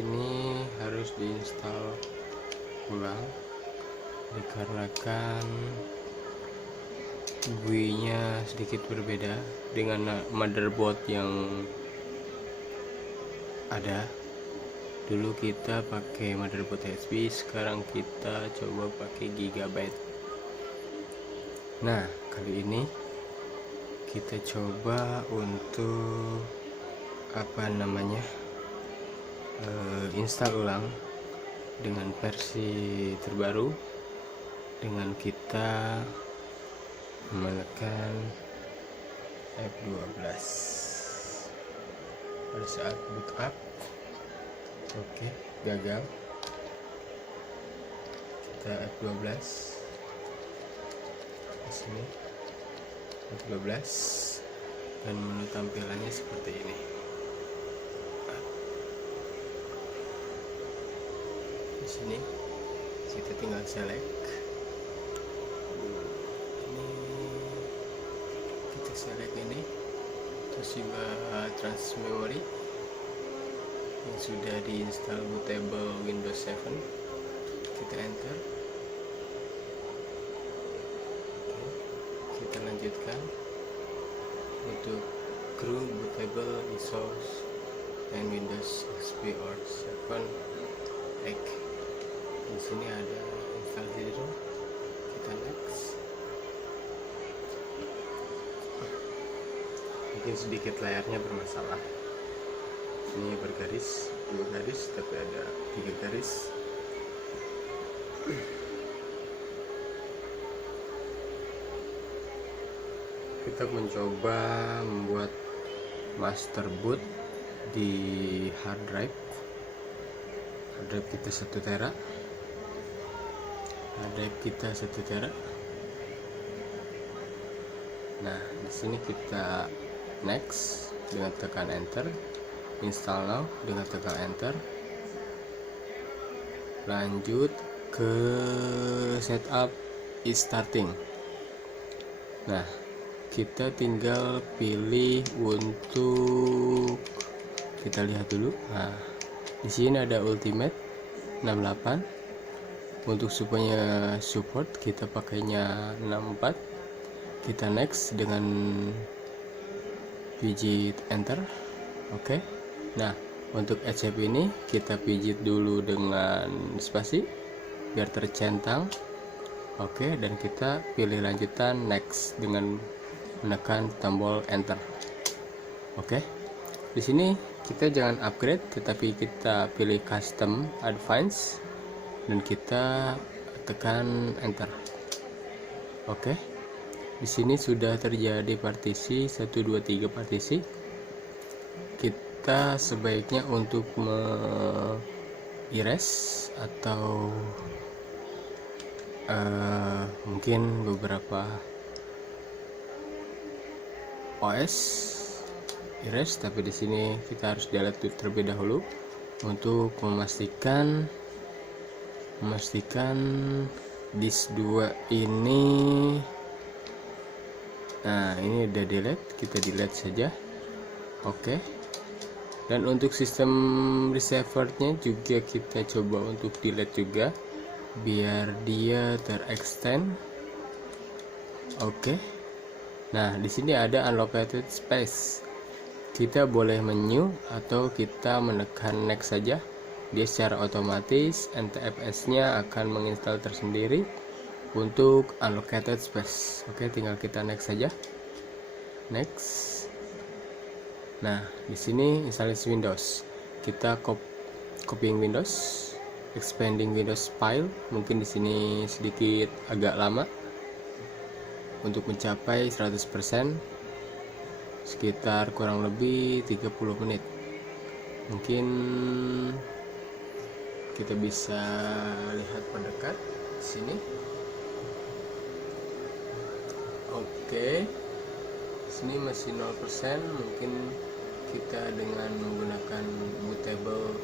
ini harus diinstal ulang dikarenakan GUI-nya sedikit berbeda dengan motherboard yang ada. Dulu kita pakai motherboard HP, sekarang kita coba pakai Gigabyte. Nah, kali ini kita coba untuk install ulang dengan versi terbaru dengan kita menekan F12 pada saat boot up. Oke, gagal. Kita F12 di sini, F12, dan menu tampilannya seperti ini. Di sini kita tinggal select ini, kita select ini Toshiba Trans Memory yang sudah diinstal bootable Windows 7. Kita enter. Oke, kita lanjutkan untuk crew bootable resource and Windows XP or 7 egg. Di sini ada install zero, kita next. Mungkin sedikit layarnya bermasalah, ini bergaris, 2 garis, tapi ada 3 garis. Kita mencoba membuat master boot di hard drive kita 1 tera. Kita 1 tera. Nah, di sini kita next dengan tekan enter, install now dengan tekan enter, lanjut ke setup is starting. Nah, kita tinggal pilih untuk, kita lihat dulu. Nah, di sini ada ultimate 68. Untuk supaya support kita pakainya 64. Kita next dengan pijit enter. Oke. Nah, untuk escape ini kita pijit dulu dengan spasi biar tercentang. Oke, dan kita pilih lanjutan next dengan menekan tombol enter. Oke. Di sini kita jangan upgrade, tetapi kita pilih custom advance dan kita tekan enter. Oke. Di sini sudah terjadi partisi 1 2 3 partisi. Kita sebaiknya untuk erase atau mungkin beberapa OS erase, tapi di sini kita harus delete terlebih dahulu untuk memastikan disk 2 ini. Nah, ini udah delete, kita delete saja. Oke. Dan untuk sistem receiver-nya juga kita coba untuk delete juga biar dia terextend. Oke. Nah, di sini ada unallocated space. Kita boleh menu atau kita menekan next saja. Dia secara otomatis NTFS-nya akan menginstal tersendiri untuk unallocated space. Oke, tinggal kita next saja. Next. Nah, di sini installasi Windows. Kita copying Windows, expanding Windows file. Mungkin di sini sedikit agak lama untuk mencapai 100%, sekitar kurang lebih 30 menit. Mungkin kita bisa lihat mendekat di sini. Oke. Sini masih 0%, mungkin kita dengan menggunakan bootable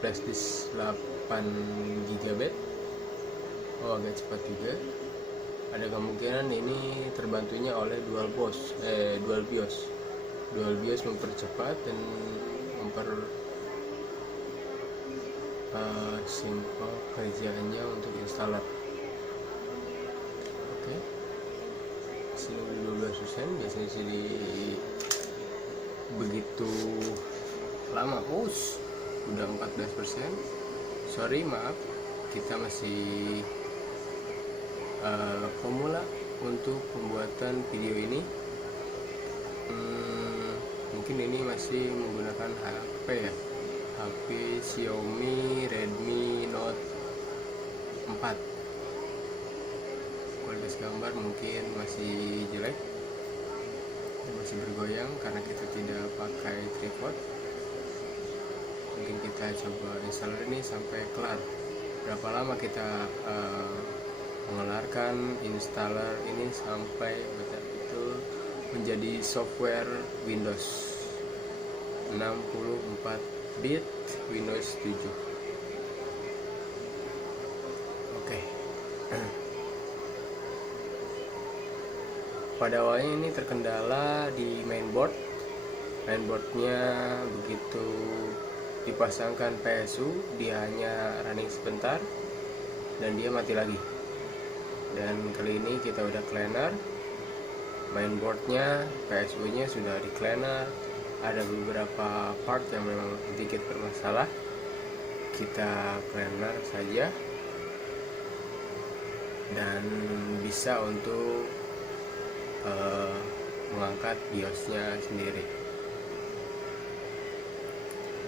flash disk 8 GB. Oh, agak cepat juga. Ada kemungkinan ini terbantunya oleh dual BIOS. Dual BIOS mempercepat dan simple kerjaannya untuk installer. Oke, sini 12%, biasanya sini begitu lama. Udah 14%. Sorry, maaf, kita masih pemula untuk pembuatan video ini. Mungkin ini masih menggunakan HP Xiaomi Redmi Note 4. Kualitas gambar mungkin masih jelek, masih bergoyang karena kita tidak pakai tripod. Mungkin kita coba installer ini sampai kelar. Berapa lama kita mengelarkan installer ini sampai betul-betul menjadi software Windows 64 bit Windows 7. Oke. Pada awalnya ini terkendala di mainboardnya. Begitu dipasangkan PSU, dia hanya running sebentar dan dia mati lagi. Dan kali ini kita udah cleaner mainboardnya, PSU nya sudah di cleaner. Ada beberapa part yang memang sedikit bermasalah, kita cleaner saja dan bisa untuk mengangkat BIOS-nya sendiri.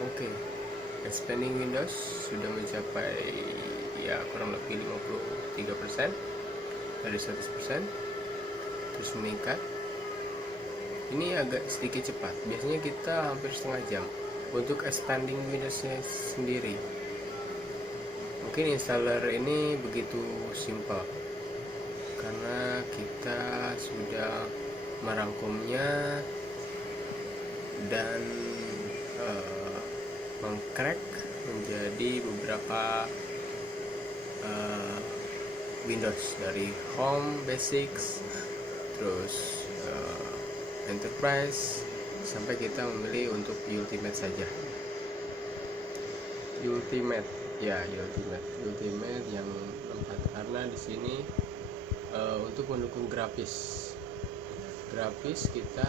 Oke, expanding Windows sudah mencapai ya kurang lebih 53% dari 100%, terus meningkat. Ini agak sedikit cepat, biasanya kita hampir setengah jam untuk expanding Windows-nya sendiri. Mungkin installer ini begitu simple karena kita sudah merangkumnya dan mengcrack menjadi beberapa Windows, dari Home, Basics, terus Enterprise, sampai kita memilih untuk Ultimate saja. Ultimate yang 4, karena di sini untuk mendukung grafis kita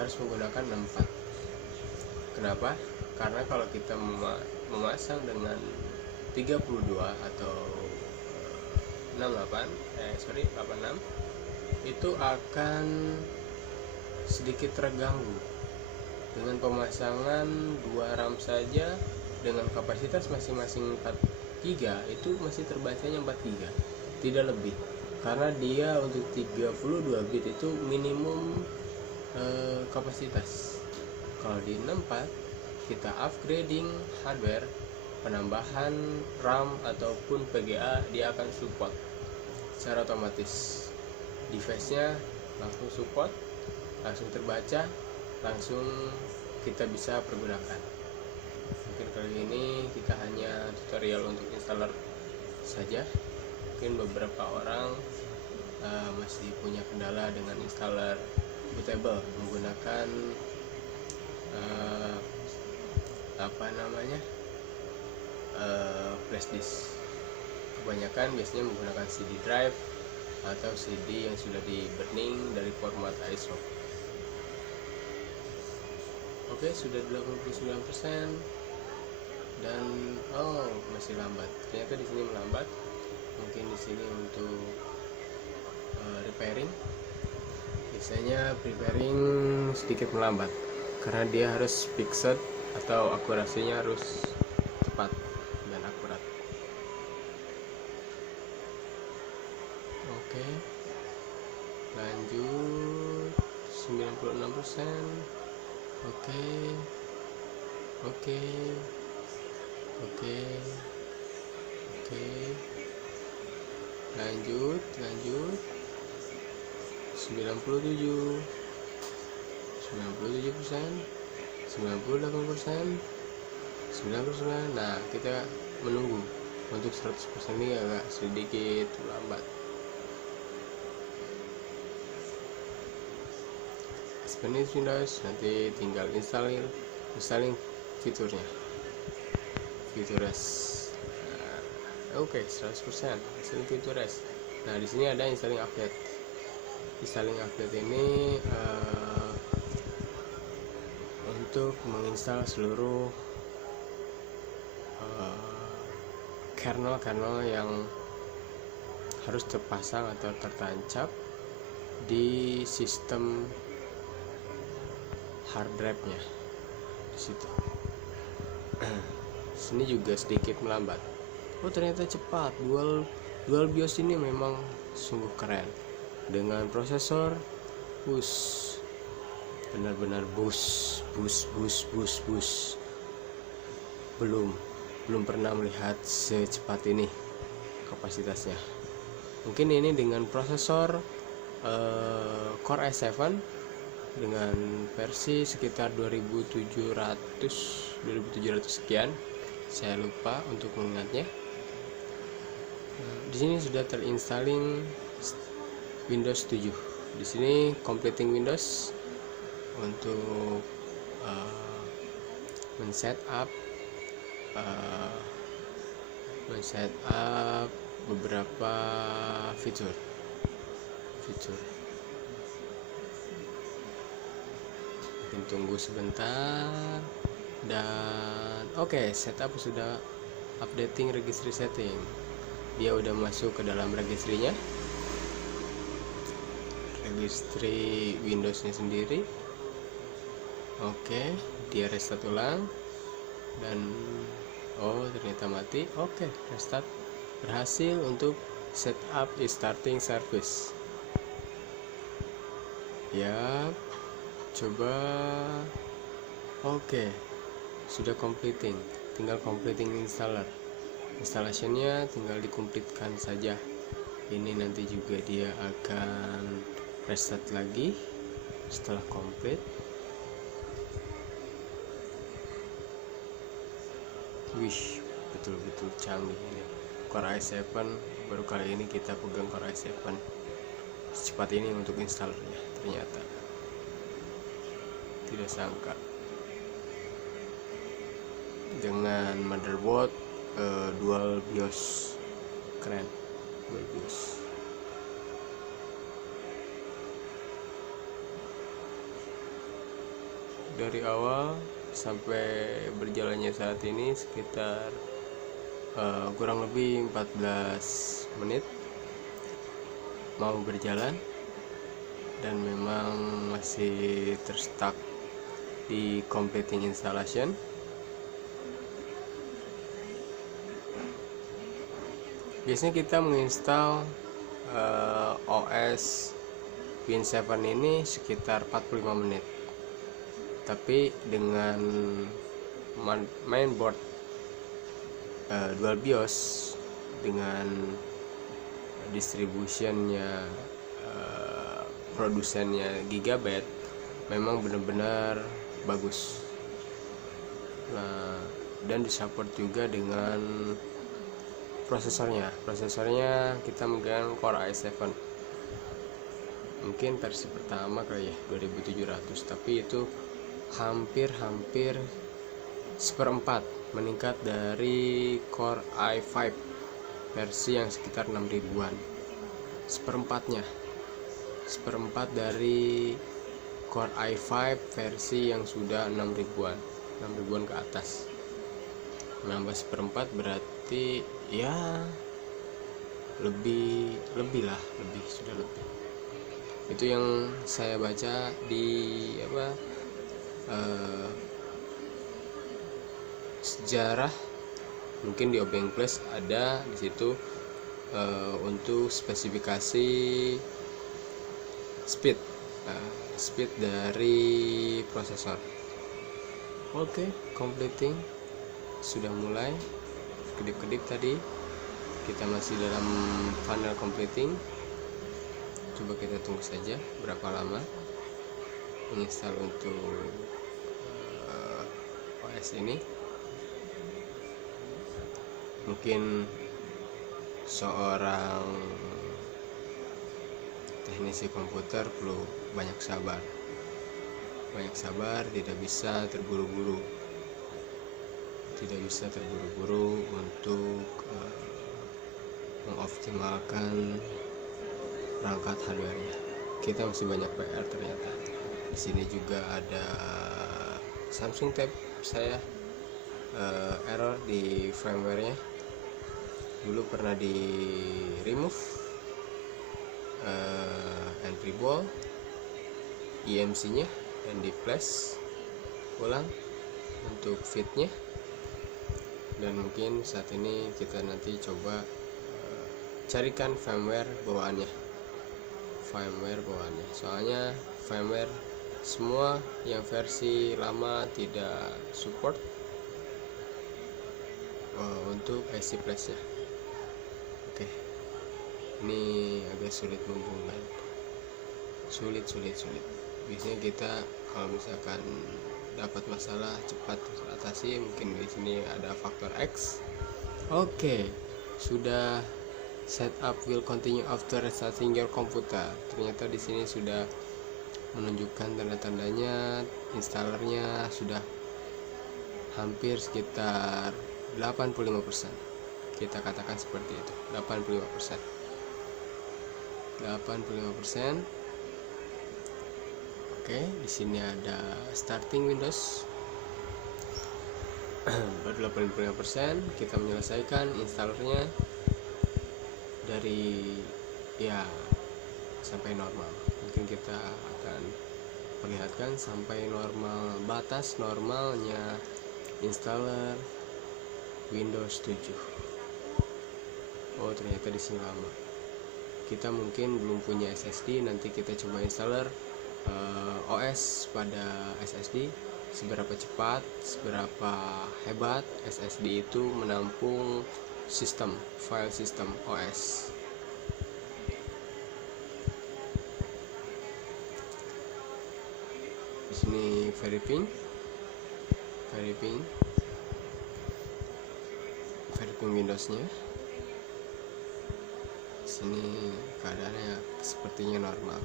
harus menggunakan 64. Kenapa? Karena kalau kita memasang dengan 32 atau 86 itu akan sedikit terganggu. Dengan pemasangan 2 RAM saja dengan kapasitas masing-masing 4 GB itu masih terbacanya 4 GB, tidak lebih. Karena dia untuk 32 bit itu minimum kapasitas. Kalau di 64 kita upgrading hardware, penambahan RAM ataupun VGA, dia akan support secara otomatis. Device-nya langsung support, langsung terbaca, langsung kita bisa pergunakan. Mungkin kali ini kita hanya tutorial untuk installer saja. Mungkin beberapa orang masih punya kendala dengan installer bootable menggunakan flash disk. Kebanyakan biasanya menggunakan CD drive atau CD yang sudah di burning dari format ISO. Oke, sudah 89% dan masih lambat. Ternyata di sini melambat. Mungkin di sini untuk repairing. Biasanya preparing sedikit melambat karena dia harus fixed atau akurasinya harus tepat dan akurat. Oke, lanjut 96%. Oke, lanjut 97%, 98%, 99%. Nah, kita menunggu. Untuk 100% ini agak sedikit lambat. Expanding Windows, nanti tinggal installing fiturnya. Futures. Oke, 100% installing Futures. Nah, di sini ada installing update. Installing update ini untuk menginstal seluruh kernel yang harus terpasang atau tertancap di sistem hard drive-nya di situ. Sini juga sedikit melambat. Oh, ternyata cepat. Dual BIOS ini memang sungguh keren. Dengan prosesor bus, benar-benar bus. Belum pernah melihat secepat ini kapasitasnya. Mungkin ini dengan prosesor Core i7 dengan versi sekitar 2700 sekian, saya lupa untuk mengingatnya. Di sini sudah terinstalling Windows 7. Di sini completing Windows untuk men-setup beberapa fitur. Mungkin tunggu sebentar. Dan oke, setup sudah updating registry setting. Dia udah masuk ke dalam registrinya, registry Windows-nya sendiri. Oke, dia restart ulang dan ternyata mati. Oke, restart berhasil untuk setup starting service. Ya, coba. Oke, sudah completing, tinggal completing installationnya tinggal dikomplitkan saja. Ini nanti juga dia akan restart lagi setelah complete. Wish, betul-betul canggih ini Core i7. Baru kali ini kita pegang Core i7 secepat ini untuk installernya. Ternyata tidak sangka. Dengan motherboard dual BIOS, keren. Dual BIOS. Dari awal sampai berjalannya saat ini sekitar kurang lebih 14 menit mau berjalan, dan memang masih terstuck di completing installation. Biasanya kita menginstal OS Win 7 ini sekitar 45 menit, tapi dengan mainboard dual BIOS dengan distributionnya produsennya Gigabyte memang benar-benar bagus. Nah, dan disupport juga dengan prosesornya kita megang Core i7, mungkin versi pertama kali ya 2700, tapi itu hampir seperempat meningkat dari Core i5 versi yang sekitar 6000-an. Seperempat dari Core i5 versi yang sudah 6000-an ke atas. Nambah seperempat berarti ya lebih. Itu yang saya baca di sejarah. Mungkin di Obeng Plus ada di situ untuk spesifikasi speed dari prosesor. Oke, completing sudah mulai kedip-kedip tadi. Kita masih dalam funnel completing. Coba kita tunggu saja berapa lama menginstal untuk OS ini. Mungkin seorang teknisi komputer perlu banyak sabar, tidak bisa terburu-buru. tidak bisa terburu-buru untuk mengoptimalkan perangkat hardware-nya. Kita masih banyak PR ternyata. Di sini juga ada Samsung Tab saya error di firmware-nya. Dulu pernah di remove entry ball EMC-nya dan di flash ulang untuk fitnya, dan mungkin saat ini kita nanti coba carikan firmware bawaannya, soalnya firmware semua yang versi lama tidak support untuk IC flash nya. Oke, ini agak sulit menghubungkan, sulit. Biasanya kita kalau misalkan dapat masalah cepat teratasi, mungkin di sini ada faktor X. Oke, sudah setup will continue after restarting your computer. Ternyata di sini sudah menunjukkan tanda-tandanya, installernya sudah hampir sekitar 85%. Kita katakan seperti itu, 85%. Oke, di sini ada starting Windows. Baru 85%. Kita menyelesaikan installernya dari sampai normal. Mungkin kita akan perlihatkan sampai normal, batas normalnya installer Windows 7. Oh, ternyata di sini lama. Kita mungkin belum punya SSD, nanti kita coba installer OS pada SSD, seberapa cepat, seberapa hebat SSD itu menampung file system OS. Di sini very ping Windowsnya. Di sini keadaannya sepertinya normal.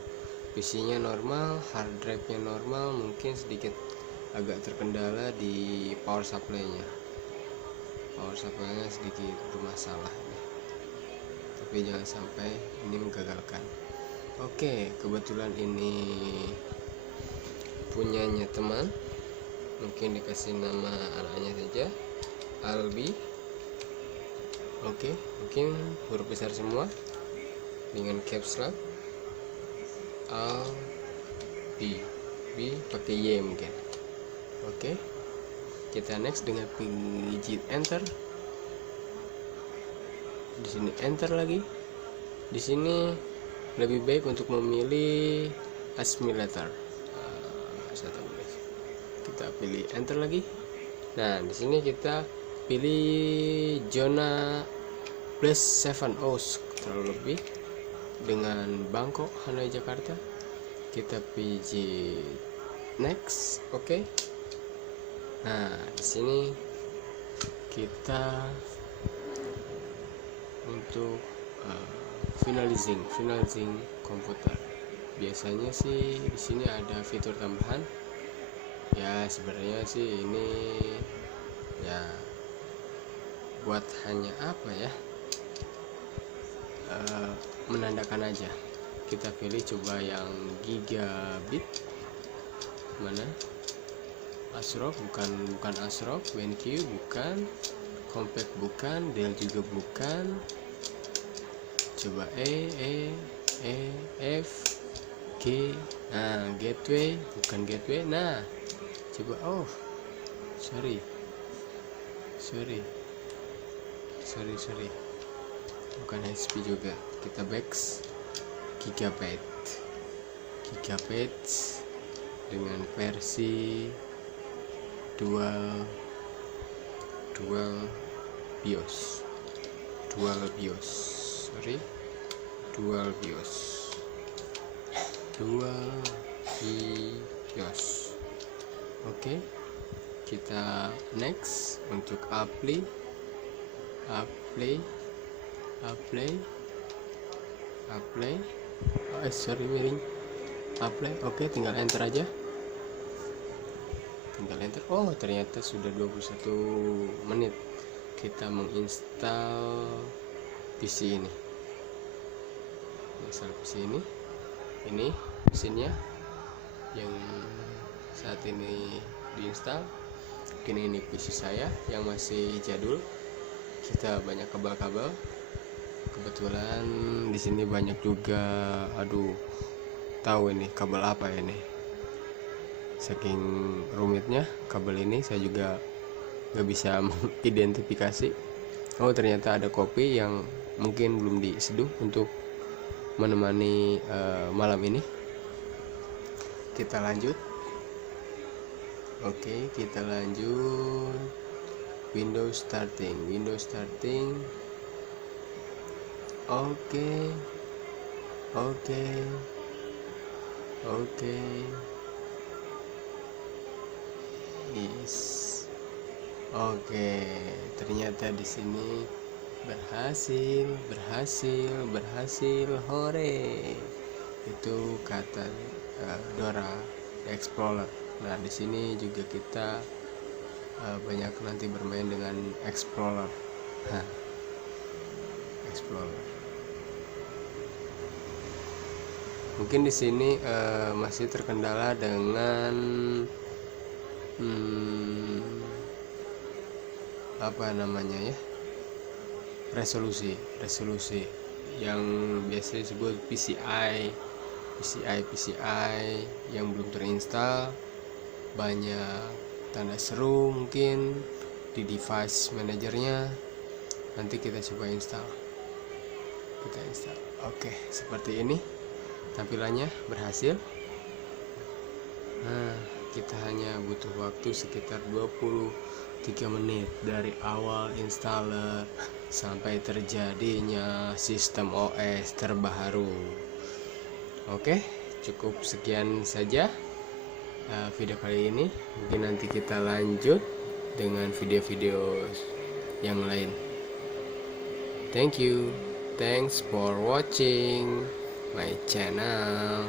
PC-nya normal, hard drive-nya normal, mungkin sedikit agak terkendala di power supply-nya. Power supply-nya sedikit bermasalah, tapi jangan sampai ini menggagalkan. Oke, kebetulan ini punyanya teman, mungkin dikasih nama anaknya saja, Albi. Oke, mungkin huruf besar semua dengan caps lock. B pakai Y mungkin. Oke, kita next dengan pijit enter. Di sini enter lagi. Di sini lebih baik untuk memilih assimilator. Kita pilih enter lagi. Nah, di sini kita pilih zona plus 7 terlalu lebih dengan Bangkok, Hanoi, Jakarta. Kita pijit next. Oke. Nah, di sini kita untuk finalizing komputer. Biasanya sih di sini ada fitur tambahan. Ya, sebenarnya sih ini ya buat hanya apa ya? Menandakan aja. Kita pilih coba yang gigabit. Mana? ASRock bukan ASRock, BenQ bukan, compact bukan, Dell juga bukan. Coba F G. Nah, gateway bukan gateway. Nah, coba sorry. Bukan HP juga. Kita backs gigabyte dengan versi dual BIOS. Oke, kita next untuk apply. Miring. Apply. Oke, tinggal enter aja. tinggal enter. Oh, ternyata sudah 21 menit kita menginstal PC ini. Install PC ini mesinnya yang saat ini diinstal. Mungkin ini PC saya yang masih jadul, kita banyak kabel-kabel. Kebetulan di sini banyak juga, tahu ini kabel apa ini. Saking rumitnya kabel ini, saya juga nggak bisa mengidentifikasi. Oh, ternyata ada kopi yang mungkin belum diseduh untuk menemani malam ini. Kita lanjut. Oke, kita lanjut. Windows starting. Oke. Oke, ternyata di sini berhasil. Hore. Itu kata Dora Explorer. Nah, di sini juga kita banyak nanti bermain dengan Explorer. Explorer. Mungkin di sini masih terkendala dengan resolusi yang biasa disebut PCI yang belum terinstall. Banyak tanda seru mungkin di device manajernya. Nanti kita coba install. Oke, seperti ini tampilannya berhasil. Nah, kita hanya butuh waktu sekitar 23 menit dari awal installer sampai terjadinya sistem OS terbaru. Oke, cukup sekian saja video kali ini. Mungkin nanti kita lanjut dengan video-video yang lain. Thanks for watching my channel.